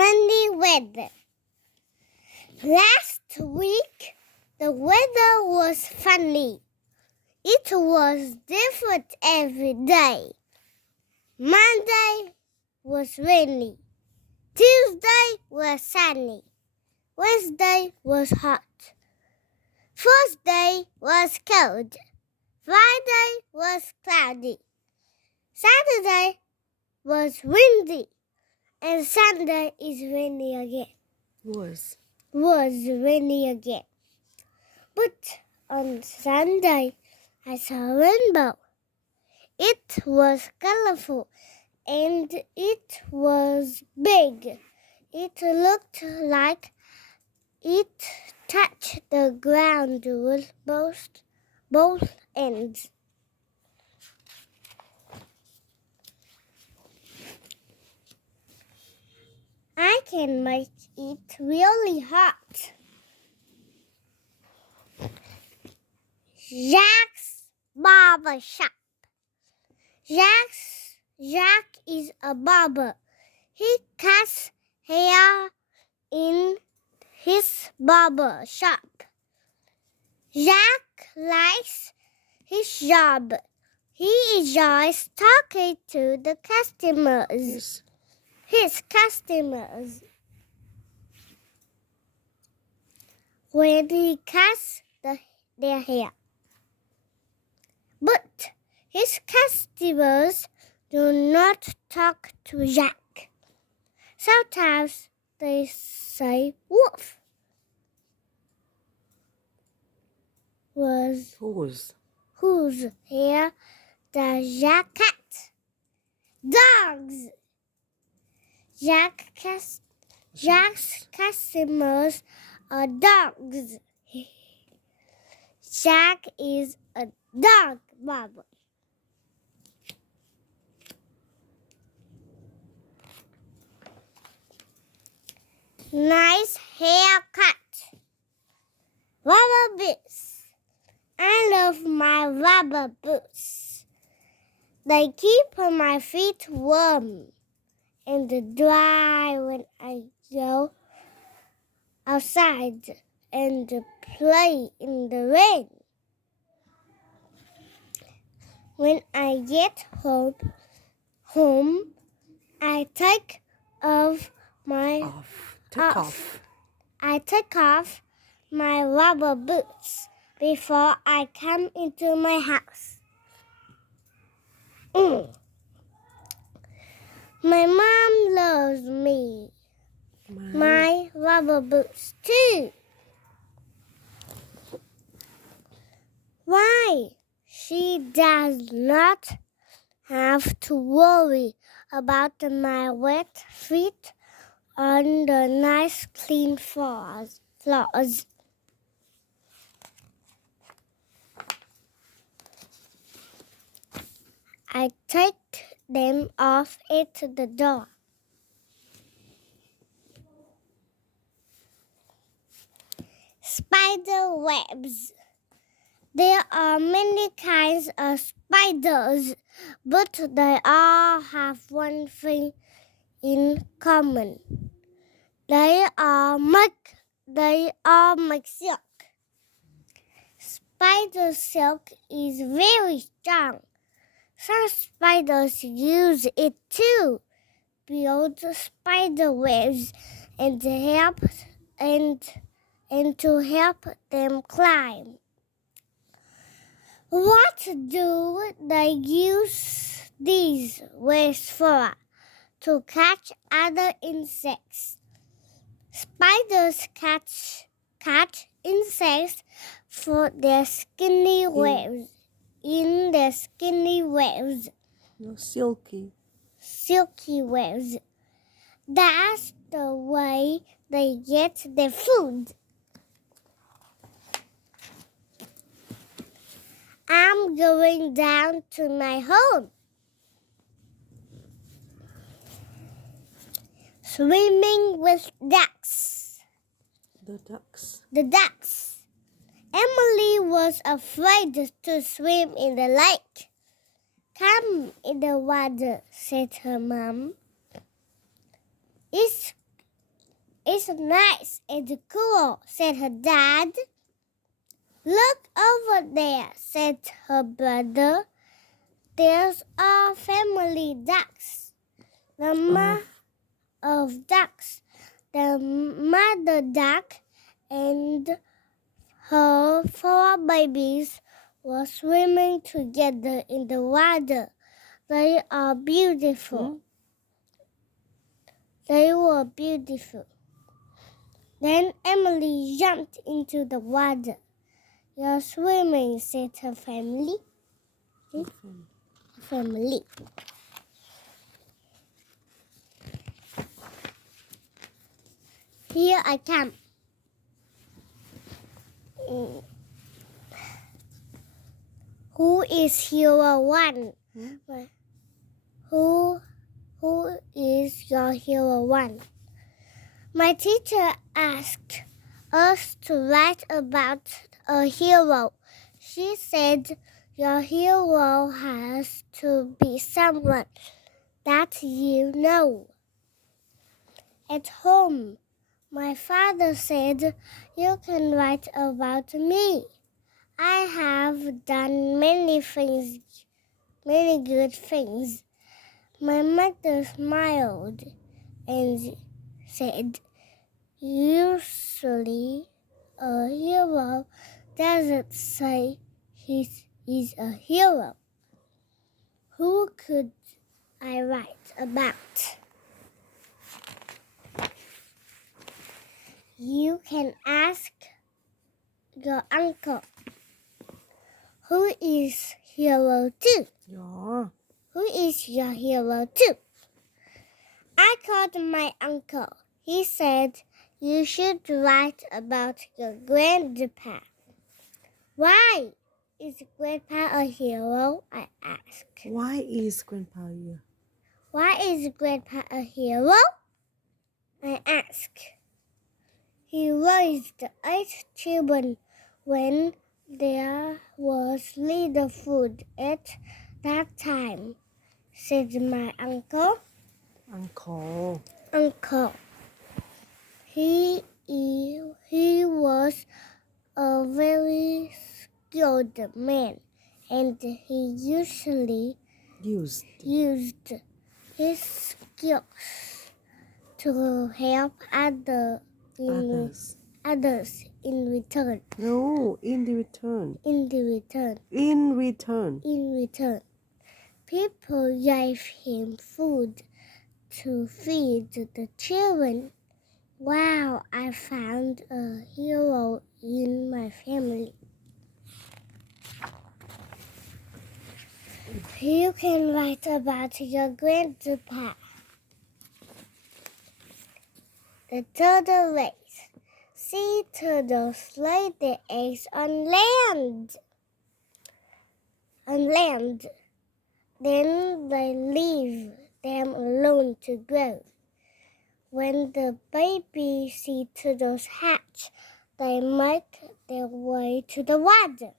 Funny weather. Last week, the weather was funny. It was different every day. Monday was rainy. Tuesday was sunny. Wednesday was hot. Thursday was cold. Friday was cloudy. Saturday was windy. And Sunday is rainy again. Was rainy again. But on Sunday, I saw a rainbow. It was colorful and it was big. It looked like it touched the ground with both ends. I can make it really hot. Jack's barber shop. Jack is a barber. He cuts hair in his barber shop. Jack likes his job. He enjoys talking to the customers. His customers. When he cuts their hair. But his customers do not talk to Jack. Sometimes they say, "Wolf." Whose hair does Jack cut? Dogs. Jack's customers are dogs. Jack is a dog barber. Nice haircut. Rubber boots. I love my rubber boots. They keep my feet warm and dry when I go outside and play in the rain. When I get home, I take off my rubber boots before I come into my house. My mom loves my rubber boots too. Why? She does not have to worry about my wet feet on the nice clean floors. I take them off at the door. Spider webs. There are many kinds of spiders, but they all have one thing in common. They all make silk. Spider silk is very strong. Some spiders use it to build spider webs and to help them climb. What do they use these webs for? To catch other insects. Spiders catch insects for their skinny webs. In their skinny webs. No, silky webs. That's the way they get their food. I'm going down to my home. Swimming with ducks. The ducks. Emily was afraid to swim in the lake. Come in the water, said her mom. It's It's nice and cool, said her dad. Look over there, said her brother. There's our family ducks. The of ducks. The mother duck and her 4 babies were swimming together in the water. They are beautiful. They were beautiful. Then Emily jumped into the water. You're swimming, said her family. Family. Here I come. Who is hero 1? Who is your hero 1? My teacher asked us to write about a hero. She said your hero has to be someone that you know. At home, my father said, you can write about me. I have done many good things. My mother smiled and said, usually a hero doesn't say he is a hero. Who could I write about? You can ask your uncle. Who is hero 2? Ja. Who is your hero 2? I called my uncle. He said, you should write about your grandpa. Why is grandpa a hero? I asked. Why is Grandpa here? Why is grandpa a hero? I asked. He raised 8 children when there was little food at that time, said my uncle. Uncle. He was a very skilled man, and he usually used his skills to help others in return. No, in the return. In return. In return. In return. People gave him food to feed the children. Wow, I found a hero in my family. You can write about your grandpa. The turtle race. Sea turtles lay their eggs on land. Then they leave them alone to grow. When the baby sea turtles hatch, they make their way to the water.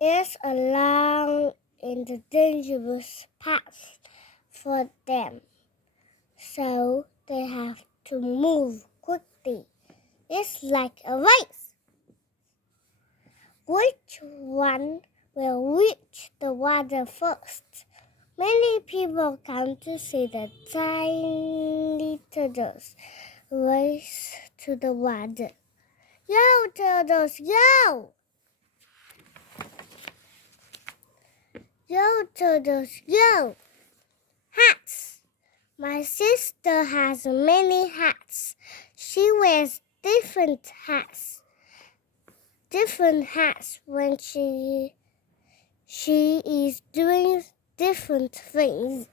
It's a long and dangerous path for them, so they have to move quickly. It's like a race. Which one will reach the water first? Many people come to see the tiny turtles race to the water. Go, turtles, go! Go, turtles, go! Hats! My sister has many hats. She wears different hats when she is doing different things.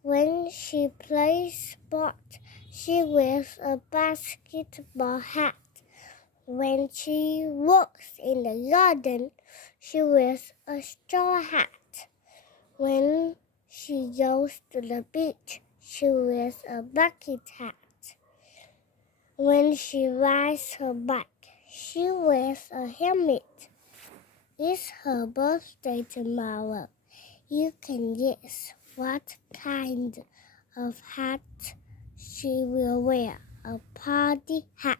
When she plays sport, she wears a basketball hat. When she walks in the garden, she wears a straw hat. When she goes to the beach, she wears a bucket hat. When she rides her bike, she wears a helmet. It's her birthday tomorrow. You can guess what kind of hat she she will wear a party hat.